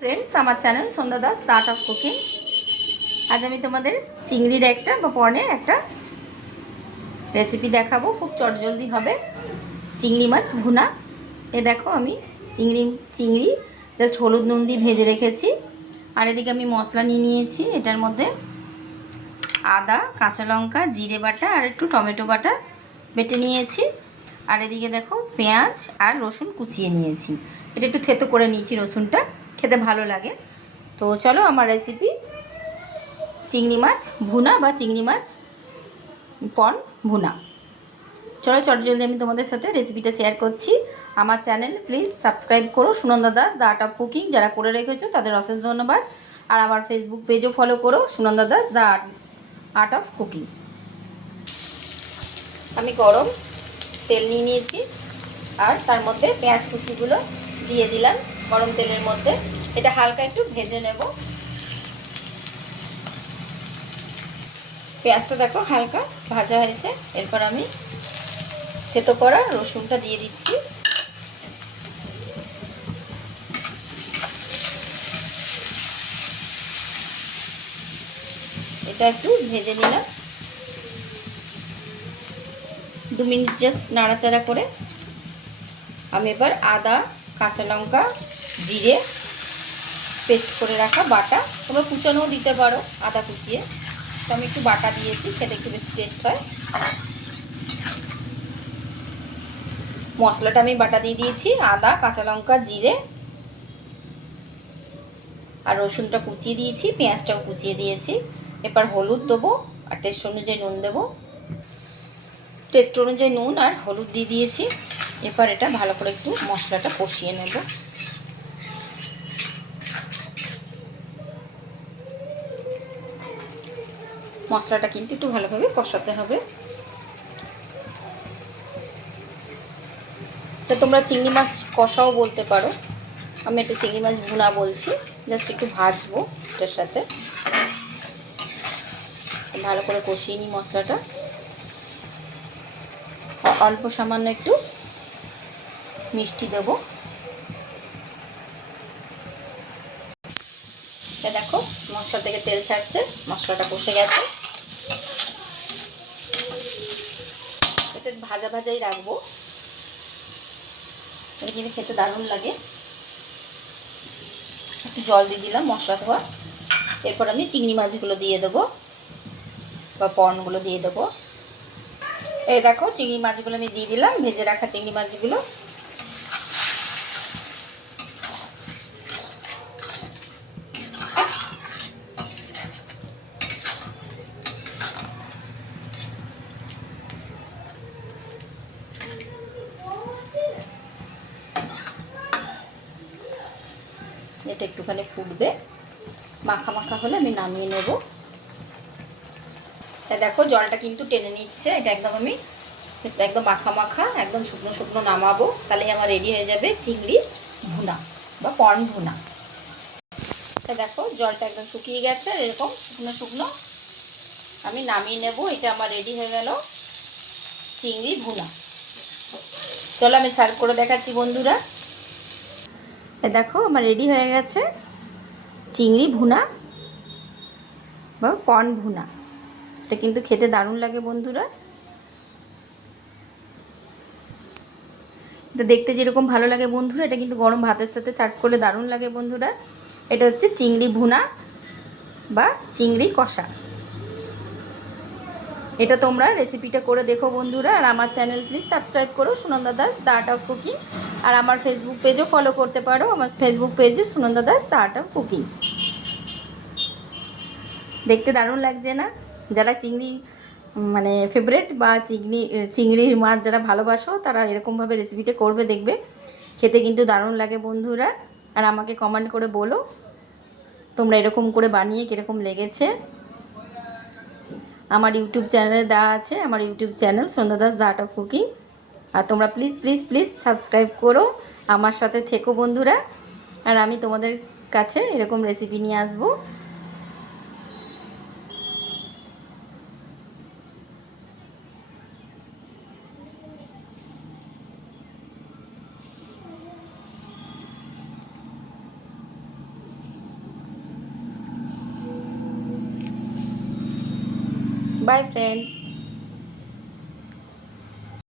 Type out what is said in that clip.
Friends আমার channel Sandhya Das art of cooking. আজ আমি তোমাদের চিংড়ির একটা বা পর্নের একটা রেসিপি দেখাবো। খুব চটজলদি হবে। চিংড়ি মাছ ভুনা। এ দেখো আমি চিংড়ি জাস্ট হলুদ নুন দিয়ে ভেজে রেখেছি। আর এদিকে আমি মশলা নিয়ে নিয়েছি। এটার মধ্যে আদা, কাঁচা লঙ্কা, জিরে বাটা আর একটু টমেটো বাটা বেটে নিয়েছি। আর এদিকে দেখো পেঁয়াজ আর রসুন কুচিয়ে নিয়েছি। এটা একটু থেতো করে নিয়েছি, রসুনটা খেতে ভালো লাগে। তো চলো আমার রেসিপি চিংড়ি মাছ ভুনা বা চিংড়ি মাছ পন ভুনা। চলো চটজলদি আমি তোমাদের সাথে রেসিপিটা শেয়ার করছি। আমার চ্যানেল প্লিজ সাবস্ক্রাইব করো, Sunanda Das the art of cooking. যারা করে রেখেছো তাদের অশেষ ধন্যবাদ। আর আমার ফেসবুক পেজও ফলো করো, Sunanda Das the art of cooking. আমি গরম তেল নিয়ে নিয়েছি আর তার মধ্যে পেঁয়াজ কুচিগুলো দিয়ে দিলাম গরম তেলের মধ্যে। এটা হালকা একটু ভেজে নেব। পেঁয়াজটা দেখো হালকা ভাজা হয়েছে। এরপর আমি থেতো করা রসুনটা দিয়ে দিচ্ছি। এটা একটু ভেজে নিলাম। 2 মিনিট জাস্ট নাড়াচাড়া করে আমি এবার আদা, কাঁচা লঙ্কা, জিরে পেস্ট করে রাখা বাটা, তোমরা কুচানোও দিতে পারো আদা কুচিয়ে। তো আমি একটু বাটা দিয়েছি, খেতে একটু বেশি টেস্ট হয়। মশলাটা আমি বাটা দিয়ে দিয়েছি, আদা, কাঁচা লঙ্কা, জিরে আর রসুনটা কুচিয়ে দিয়েছি, পেঁয়াজটাও কুচিয়ে দিয়েছি। এবার হলুদ দেবো আর টেস্ট অনুযায়ী নুন দেবো। টেস্ট অনুযায়ী নুন আর হলুদ দিয়ে দিয়েছি। এবার এটা ভালো করে একটু মশলাটা কষিয়ে নেব। মশলাটা কিন্তু একটু ভালোভাবে কষাতে হবে। তো তোমরা চিংড়ি মাছ কষাও বলতে পারো, আমি একটা চিংড়ি মাছ ভুনা বলছি। জাস্ট একটু ভাজবো এটার সাথে। ভালো করে কষিয়ে নিই মশলাটা। অল্প সামান্য একটু মিষ্টি দেবো। এটা দেখো মশলা থেকে তেল ছাড়ছে, মশলাটা কষে গেছে। এটা ভাজা ভাজাই রাখবো, এটা কিন্তু খেতে দারুণ লাগে। একটু জল দিয়ে দিলাম মশলা ধোয়া। এরপর আমি চিংড়ি মাছগুলো দিয়ে দেবো বা পর্নগুলো দিয়ে দেবো। এই দেখো চিংড়ি মাছগুলো আমি দিয়ে দিলাম, ভেজে রাখা চিংড়ি মাছগুলো। এটা একটুখানি ফুটবে, মাখা মাখা হলে আমি নামিয়ে নেব। দেখো জলটা কিন্তু টেনে নিচ্ছে। এটা একদম আমি একদম মাখা মাখা, একদম শুকনো শুকনো নামাবো। তাহলেই আমার রেডি হয়ে যাবে চিংড়ি ভুনা বা পর্ন ভুনা। দেখো জলটা একদম শুকিয়ে গেছে, এরকম শুকনো শুকনো আমি নামিয়ে নেব। এটা আমার রেডি হয়ে গেল চিংড়ি ভুনা। চলো আমি সার্ভ করে দেখাচ্ছি বন্ধুরা। দেখো আমার রেডি হয়ে গেছে চিংড়ি ভুনা বা পর্ন ভুনা। এটা কিন্তু খেতে দারুণ লাগে বন্ধুরা। এটা দেখতে যেরকম ভালো লাগে বন্ধুরা, এটা কিন্তু গরম ভাতের সাথে সার্ভ করলে দারুণ লাগে বন্ধুরা। এটা হচ্ছে চিংড়ি ভুনা বা চিংড়ি কষা। এটা তোমরা রেসিপিটা করে দেখো বন্ধুরা। আর আমার চ্যানেল প্লিজ সাবস্ক্রাইব করো, Sunanda Das the art of cooking. আর আমার ফেসবুক পেজও ফলো করতে পারো, আমার ফেসবুক পেজে Sunanda Das the art of cooking. দেখতে দারুণ লাগছে না? যারা চিংড়ি মানে ফেভারেট বা চিংড়ির মাছ যারা ভালোবাসো তারা এরকমভাবে রেসিপিটা করবে, দেখবে খেতে কিন্তু দারুণ লাগে বন্ধুরা। আর আমাকে কমেন্ট করে বলো তোমরা এরকম করে বানিয়ে কীরকম লেগেছে। আমার ইউটিউব চ্যানেলে দেওয়া আছে, আমার YouTube channel Sandhya Das the art of cooking. আর তোমরা প্লিজ প্লিজ প্লিজ সাবস্ক্রাইব করো, আমার সাথে থেকো বন্ধুরা। আর আমি তোমাদের কাছে এরকম রেসিপি নিয়ে আসবো। By friends.